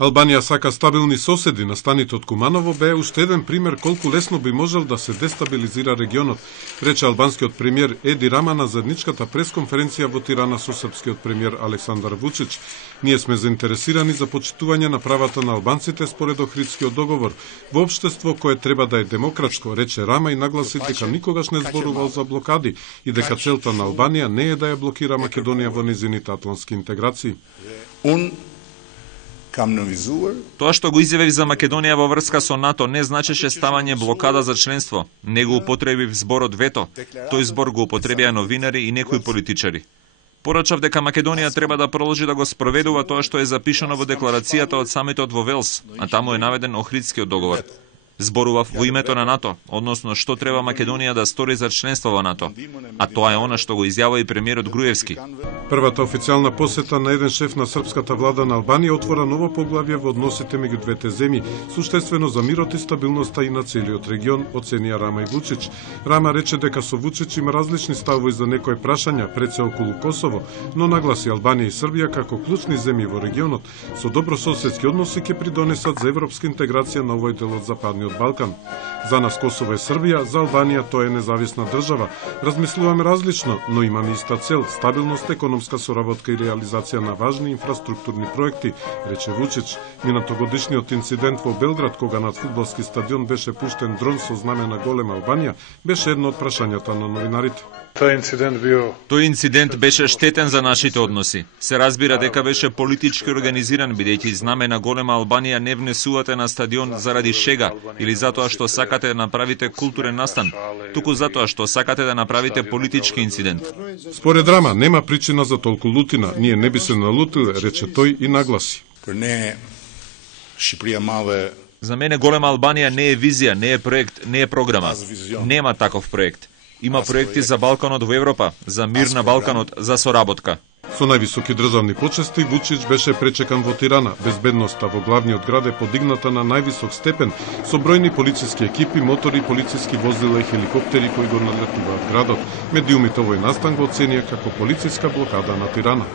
Албанија сака стабилни соседи. Настаните од Куманово беа уште еден пример колку лесно би можел да се дестабилизира регионот, рече албанскиот премиер Еди Рама на заедничката пресконференција во Тирана со српскиот премиер Александар Вучич. Ние сме заинтересирани за почитување на правата на албанците според Охридскиот договор во општество кое треба да е демократско, рече Рама и нагласи дека никогаш не зборувал за блокади и дека целта на Албанија не е да ја блокира Македонија во незините атлантски интеграции. Тоа што го изјавив за Македонија во врска со НАТО не значеше ставање блокада за членство. Не го употребив зборот вето. Тој збор го употребија новинари и некои политичари. Порачав дека Македонија треба да продолжи да го спроведува тоа што е запишано во декларацијата од самитот во Велс, а таму е наведен Охридскиот договор. Зборував во името на НАТО, односно што треба Македонија да стори за членство во НАТО, а тоа е она што го изјавува и премиерот Груевски. Првата официјална посета на еден шеф на српската влада на Албанија отвора ново поглавје во односите меѓу двете земји, суштествено за мирот и стабилноста и на целиот регион, оценија Рама и Вучич. Рама рече дека со Вучич има различни ставови за некои прашања, пред се околу Косово, но нагласи Албанија и Србија како клучни земји во регионот со добрососедски односи ќе придонесат за европска интеграција на овој дел од Западниот Балкан. За нас Косово е Србија, за Албанија тоа е независна држава. Размислуваме различно, но имаме иста цел – стабилност, економска соработка и реализација на важни инфраструктурни проекти, рече Вучич. Минатогодишниот инцидент во Белград, кога над фудбалски стадион беше пуштен дрон со знаме на голема Албанија, беше едно од прашањата на новинарите. Тој инцидент беше штетен за нашите односи. Се разбира дека беше политички организиран, бидејќи знаме на голема Албанија не внесувате на стадион заради шега или затоа што сакате да направите културен настан, туку затоа што сакате да направите политички инцидент. Според Рама нема причина за толку лутина. Ние не би се налутиле, рече тој и нагласи. За мене голема Албанија не е визија, не е проект, не е програма. Нема таков проект. Има проекти за Балканот во Европа, за мир на Балканот, за соработка. Со највисоки државни почести, Вучич беше пречекан во Тирана. Безбедноста во главниот град е подигната на највисок степен, со бројни полициски екипи, мотори, полициски возила и хеликоптери кои го налетуваат градот. Медиумите овој настан го оценија како полициска блокада на Тирана.